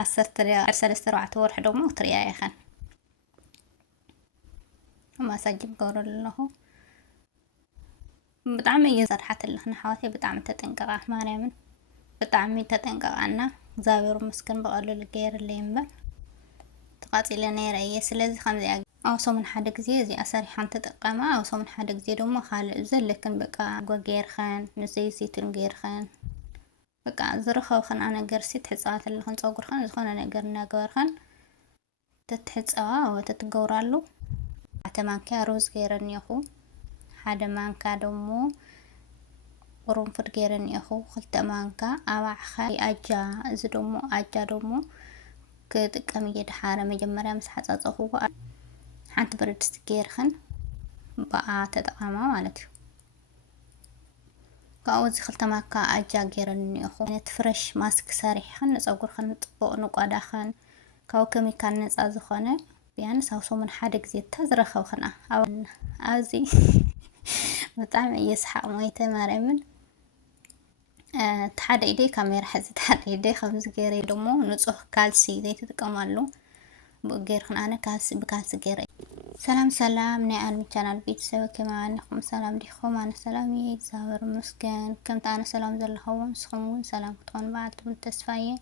10 3 4 ورح دومو تريا يخن ما سجل قول له بطعمي يزرحت اللي خن حواتي بطعم تتنقع مريم بطعمي تتنقع عنا زاوير مسكن بقول الجير اللي ينبع تقاطي لنا رأي سلز خمسة أو صوم حدك زي أسرح حن تتقمع أو صوم حدك زي دوما خال زل لكن بقى جوجير خان نسي سيتن جير خان بقى زرخة خن أنا جرسي تحصات اللي خن صقر خان زخون أنا جرنا جار خان تتحص أو تتجورالو عتمانكا روز جيرن يخو حدا مانكا دمو قرنفر جيرن يخو خلت مانكا أوع خي أجا زدمو أجا دمو كم يد حارة مجمرة مسحة صخوة حنت برد ستجيرخن بقى تتقامى مالتي كأوز خلت مانكا أجا جيرن يخو يعني تفرش ماسك سارح خن نصقر خن نطبق نقعد خن كاو كمي كان نصاز خنه بيان ساوسو من حدك زي تزرخو خنا أو أزي بطعم يسحق ميته مريمن تحد إيدي كاميرا حزت تحد إيدي خمس جيري دمو نصح كالسي زي تتكملو بغير خن أنا كالسي بكالسي جيري سلام نعم channel بيت سوى كما أنكم سلام ديكم أنا سلامي زاور مسكن كم تانا سلام زل هون سخون سلام تكون بعد متسفاية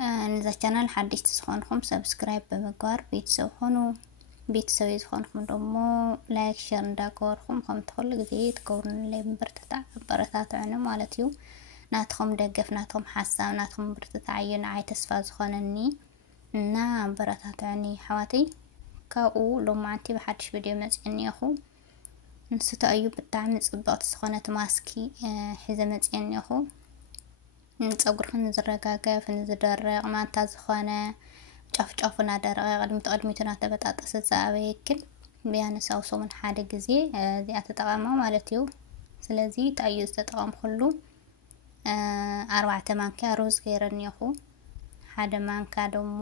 نذا channel حديث تسخونكم سبسكرايب بمقار بيت سوى هونو بيت سوي تخونكم دمو لايك شير نداكوركم خم تخلق زي تكورن اللي برتات عنا مالتيو ناتخم دقف ناتخم حاسة ناتخم برتتعين عاي تسفاز خونني نا برتات عني حواتي كاو لو ما عندي بحدش فيديو مزعني أخو نسيت أيوب التعمل صبغت سخونة ماسكي حزة مزعني أخو نتصور خن زرقاقة فنزدرق ما تازخونة ጫፍ ናደረቀ ቅድሚት ተበጣጠሰ ዛበየክን ቢያንስ አውሶ ምን ሓደ ጊዜ እዚኣ ተጠቃማ ማለት እዩ ስለዚ ታዩ ተጠቃም ሁሉ 4 ማንኪያ ሩዝ ገይረን ይኹ ሓደ ማንካ ደሞ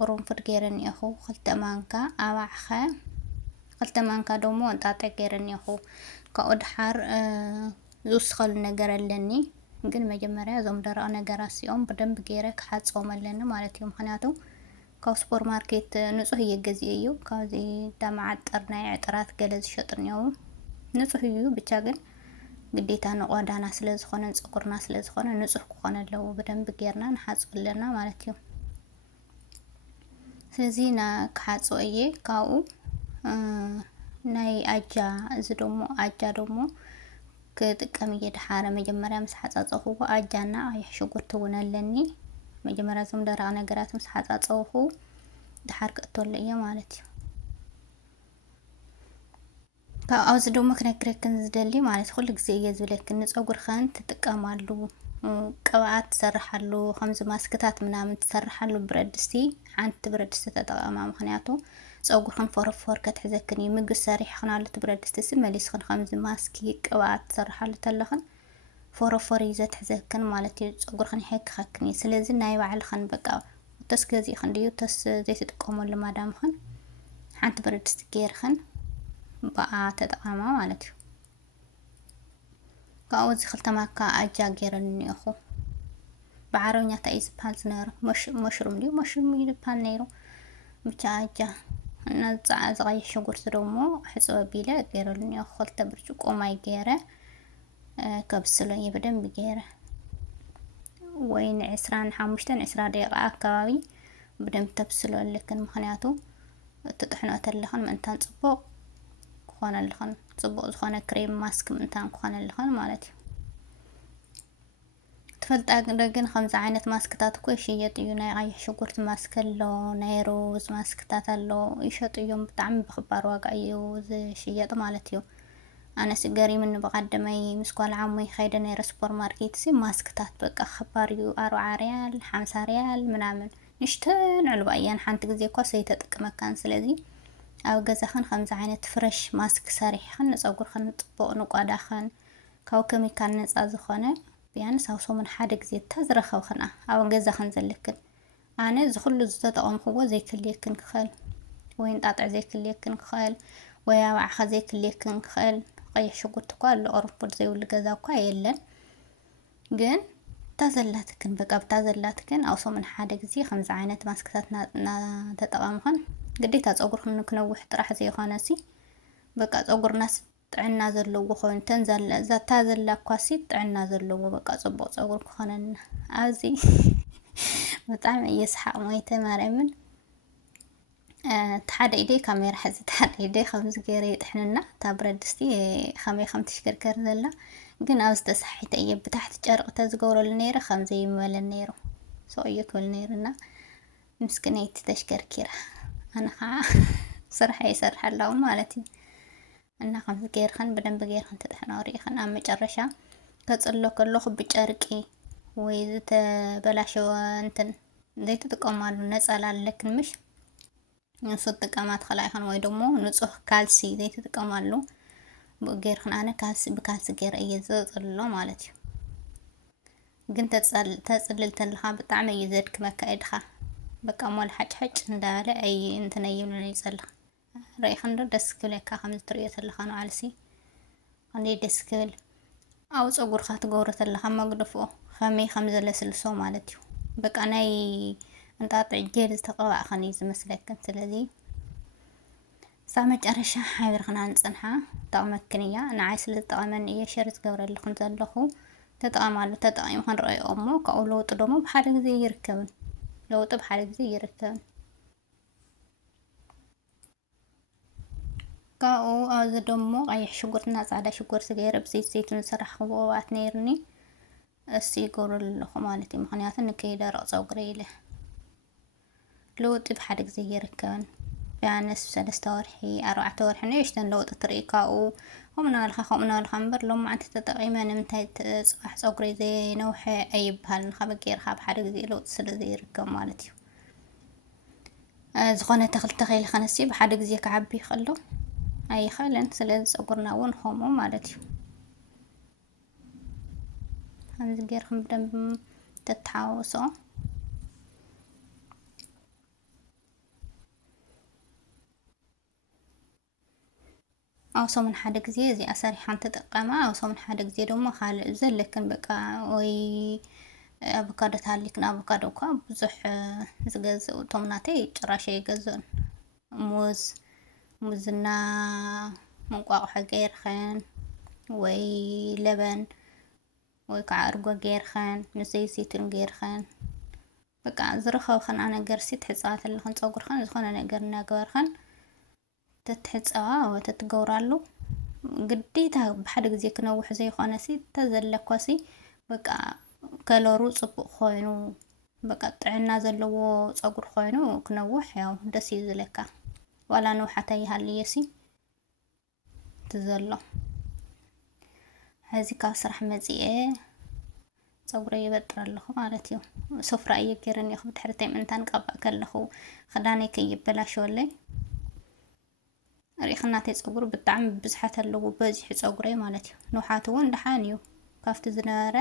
ቁርንፍድ ገይረን ይኹ 2 ማንካ ኣባዕኸ 2 ማንካ ደሞ እንጣጣ ገይረን ይኹ ከኡድሓር ዝውስኸሉ ነገር ኣለኒ ግን መጀመሪያ ዞም ደረቅ ነገራት ሲኦም በደንብ ገይረ ክሓጽኦም ኣለኒ ማለት እዩ ምክንያቱ ካብ ሱፐር ማርኬት ንጹህ እየገዝእ ካብዚ ዳማዓጠር ናይ ዕጥራት ገለ ዝሸጥንየው ንጹህ እዩ ብቻ ግን ግዴታ ንቆዳና ስለዝኾነ ፀጉርና ስለዝኾነ ንጹህ ክኾን ኣለዎ በደንብ ገይርና ንሓጽ ኣለና ማለት እዩ ስለዚ ና ክሓጽ እየ ካብኡ ናይ ኣጃ እዚ ደሞ ኣጃ ደሞ كتكم يدحار مجمرة مسحات أصوخو أجانا أي شغل تونالني مجمرة زم درعنا جرات مسحات أصوخو دحرك الطلية مالتي كأوز دوما كنا كنزدلي مالت خلق زي يزولك الناس أقول خان تتكملو قوات تسرحلو 5 ماسكتات منام تسرحلو بردستي عند بردستي تتقامى مخنياتو صوغ خن فور كتحزكني مج سارح خنا لتبرد استسمليس خن 5 ماسكي قوات تسرحلو تلخن فور يزت تحزكن مالتي صوغ خن هيك خكني سلازي ناي بعل خن بقى تسكزي خن ديو تس زي تتقوموا لمادام خن عند بردستي غير خن بقى تتقامى مالتي كأوز خلتماكا أجا غيرني أخو بعرونيا تايز بحال زنير مشروم دي مشروم يدي بحال نيرو بچا أجا نزع زغي شغورت دومو حسوا بيلا غيرلني أخو خلت برشقو ماي غيره كبسلو يبدن بغيره وين 25 دقيقة أكاوي بدن تبسلو لكن مخنياتو تطحنو تلخن منتان صبوق كون لخن صبوق زخونه كريم ماسك منتان كون لخن مالتي تفلت أقدر 5 عينة ماسكتات كوي شيء يوناي غاي شغورت ماسك له ناي روز ماسكتات له يشط يوم بطعم بخبار واقع يوز شيء مالتيو أنا سجاري من بقدمي مسكول عمي خيدنا يرا سوبر ماركت سي ماسكتات بقى خبار يو 4 ريال 5 ريال منامن نشتن على بأيان حنت جزي كوسي تتكمكان سلازي أو جزخن 5 عينة فريش ماسك سارح خن نصور خن نطبق نقعد خن كاو كيميكال نصاز خونه بيانس أوصو من حادق زي تزرخو خنا أو جزخن زلكن أنا زخل زتقوم هو زي كل يكن كخال وين قاطع زي كل يكن كخال ويا وعخ زي كل يكن كخال قيح شقوت قال الأوروبا زي واللي جزاكوا يلن جن ታዘላትክን በቃ ብታዘላትክን ኣብ ሰሙን ሓደ ግዜ ከምዚ ዓይነት ማስክታት ተጠቀምክን ግዴታ ፀጉርክን ክነውሕ ጥራሕ ዘይኮነሲ በቃ ፀጉርናስ ጥዕና ዘለዎ ኮይኑ ታዘላ ኳሲ ጥዕና ዘለዎ በቃ ፅቡቅ ፀጉር ክኾነና ኣብዚ በጣም እየስሓቅ ሞይተ ማርያምን ተሓደ ኢደይ ካሜራ ሕዚ ተሓደ ኢደይ ከምዚ ገይረ ይጥሕንና እታ ብረት ድስቲ ከመይ ከም ትሽከርከር ዘላ ግን ኣብ ዝተሳሒተ እየ ብታሕቲ ጨርቂ ተዝገብረሉ ነይረ ከምዘይ ይመለን ነይሩ ሰውየ ክብል ነይሩና ምስክነይቲ ተሽከርኪራ ኣነ ከዓ ስራሕ ይሰርሕ ኣለሁ ማለት እዩ እና ከምዚ ገይርክን በደንብ ገይርክን ተጥሕኖ ሪኢክን ኣብ መጨረሻ ከፅሎ ከለኹ ብጨርቂ ወይ ዝተበላሸወ እንትን ዘይተጥቀማሉ ነፀላ ኣለክን ምሽ ንሱ ጥቀማት ከላይክን ወይ ደሞ ንጹህ ካልሲ ዘይተጥቀማሉ ገይርክን ኣነ ብካልሲ ገይረ እየ ዘፅልሎ ማለት እዩ ግን ተፅልል ተለካ ብጣዕሚ እዩ ዘድክመካ ኢድካ በቃ ሞል ሓጭ እንዳለ ኣይ እንትን ኣይብልን ይፀልኽ ርኢክን ዶ ደስ ክብለካ ከምዚ ትሪኦ ተለካ ንባዕልሲ ክንደይ ደስ ክብል ኣብ ፀጉርካ ትገብሮ ተለካ መግደፍኦ ከመይ ከም ዘለስልሶ ማለት እዩ በቃ ናይ እንጣጥዕ ጀል ዝተቀባእክን እዩ ዝመስለክን ስለዚ ሳብ መጨረሻ ሓቢርክና ንፅንሓ ጠቕመክን እያ ንዓይ ስለ ዝጠቐመኒ እየ ሸር ዝገብረልኩን ዘለኹ ተጠቐማሉ ተጠቒምክን ረኣዮ እሞ ካብኡ ለውጢ ደሞ ብሓደ ግዜ ይርከብን ለውጢ ብሓደ ግዜ ይርከብን ካብኡ ኣብዚ ደሞ ቀይሕ ሽጉርትና ፃዕዳ ሽጉርቲ ገይረ ብዘይት ዘይቱን ዝስራሕ ቅብኣት ነይሩኒ እስቲ ይገብረሉ ኣለኹ ማለት እዩ ምክንያቱ ንከይደርቅ ፀጉሪ ኢለ ለውጢ ብሓደ ግዜ ይርከብን ቢያንስ 3 ወርሒ 4 ወርሒ ንእሽተን ለውጢ ትርኢ ካብኡ ከምኡ ናበልካ እምበር ሎማዓንቲ ተጠቒመ ንምንታይ ፅባሕ ፀጉሪ ዘይነውሐ ኣይበሃልን ከመይ ገይርካ ብሓደ ግዜ ለውጢ ስለ ዘይርከብ ማለት እዩ ዝኾነ ተኽሊ ተኺልከንሲ ብሓደ ግዜ ክዓቢ ይኽእል ዶ ኣይኽእልን ስለዚ ፀጉርና እውን ከምኡ ማለት እዩ ከምዚ ገይርኩም ብደንብ ተተሓዋውሶ ኣብ ሰሙን ሓደ ግዜ እዚኣ ሰሪሓን ተጠቀማ ኣብ ሰሙን ሓደ ግዜ ደሞ ካልእ ዘለክን በቃ ወይ ኣቮካዶ ታሊክን ኣቮካዶ እኳ ብዙሕ ዝገዝኡ እቶም ናተይ ጭራሽ ኣይገዝኡን ሙዝና መንቋቑሖ ገይርክን ወይ ለበን ወይ ከዓ እርጎ ገይርክን ንዘይት ዘይቱን ገይርክን በቃ ዝረኸብክን ነገር ሲ ትሕፀባ ተለክን ፀጉርክን ዝኾነ ነገር እናገበርክን ተትሕፀባ ወይ ተትገብራሉ ግዴታ ብሓደ ግዜ ክነውሕ ዘይኮነሲ ተዘለኳሲ በቃ ከለሩ ፅቡቅ ኮይኑ በቃ ጥዕና ዘለዎ ፀጉር ኮይኑ ክነውሕ ያው ደስ እዩ ዝለካ ዋላ ንውሓተ ይሃልየሲ ትዘሎ ሕዚ ካብ ስራሕ መፂአ ፀጉረ ይበጥር ኣለኹ ማለት እዩ ሶፍራ እየ ገይረኒ እኹ ብድሕሪተይ ምንታን ቀባእ ከለኹ ክዳነይ ከይበላሸወለይ ሪኢክናተይ ፀጉር ብጣዕሚ ብዙሓት ኣለዎ በዚሑ ፀጉረይ ማለት እዩ ንውሓት እውን ድሓን እዩ ካብቲ ዝነበረ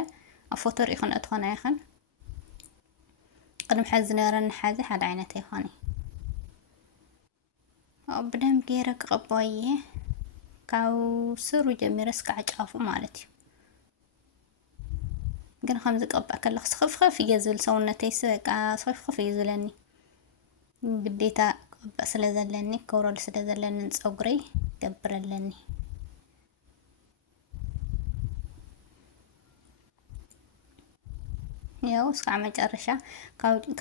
ኣብ ፎቶ ሪኢክን እትኾነ ኣይኽን ቅድሚ ሕዚ ዝነበረኒ ሓዚ ሓደ ዓይነት ኣይኮነ ብደንብ ገይረ ክቐባኦ እየ ካብ ስሩ ጀሚረ እስካዕ ጫፉ ማለት እዩ ግን ከምዚ ቀባእ ከለኹ ስኽፍኽፍ እየ ዝብል ሰውነተይ በቃ ስኽፍኽፍ እዩ ዝብለኒ ግዴታ ቀባእ ስለ ዘለኒ ክገብረሉ ስለ ዘለኒ ፀጉረይ ገብር ኣለኒ ያው እስካዕ መጨረሻ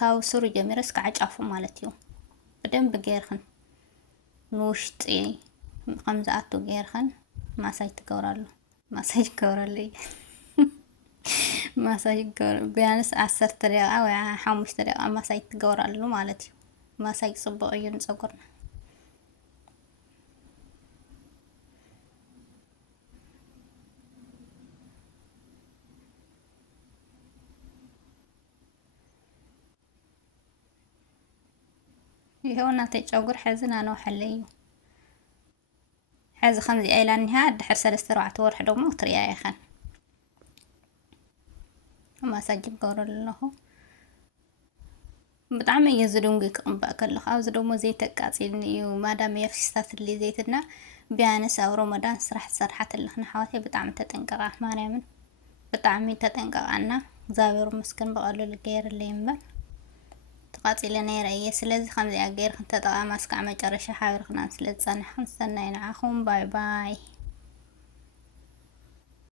ካብ ስሩ ጀሚረ እስካዕ ጫፉ ማለት እዩ ብደንብ ገይርክን ንውሽጢ ከምዝኣቱ ገይርክን ማሳጅ ትገብራሉ ማሳጅ ክገብረሉ እዩ ማሳጅ ቢያንስ 10 ደቂቃ ወይ 5 ደቂቃ ማሳጅ ትገብራሉ ማለት እዩ ማሳጅ ፅቡቅ እዩ ንፀጉርና ይኸው እናተይ ጨጉር ሕዚ ናነውሐለ እዩ ሕዚ ከምዚኣ ኢላ እኒሃ ድሕሪ 3-4 ወርሒ ደሞ ትሪኣ ኢኸን ማሳጅ ክገብረሉ ኣለኹ ብጣዕሚ እየ ዝድንጉ ክቕባእ ከለኹ ኣብዚ ደሞ ዘይት ኣቃፂልኒ እዩ ማዳም እየ ፍስታትሊ ዘይትና ቢያንስ ኣብ ሮመዳን ስራሕ ዝሰርሓ ተለኽና ሓወተይ ብጣዕሚ ተጠንቀቓ ማርያምን ብጣዕሚ ተጠንቀቓና እግዚአብሔር ይመስገን በቀለሉ ገይርልኝ እምበር ተቃፂለ ነይረ እየ ስለዚ ከምዚኣ ገይርክን ተጠቃማ እስካዕ መጨረሻ ሓቢርክና ስለዝፀናሕክን ሰናይ ንዓኹም ባይ ባይ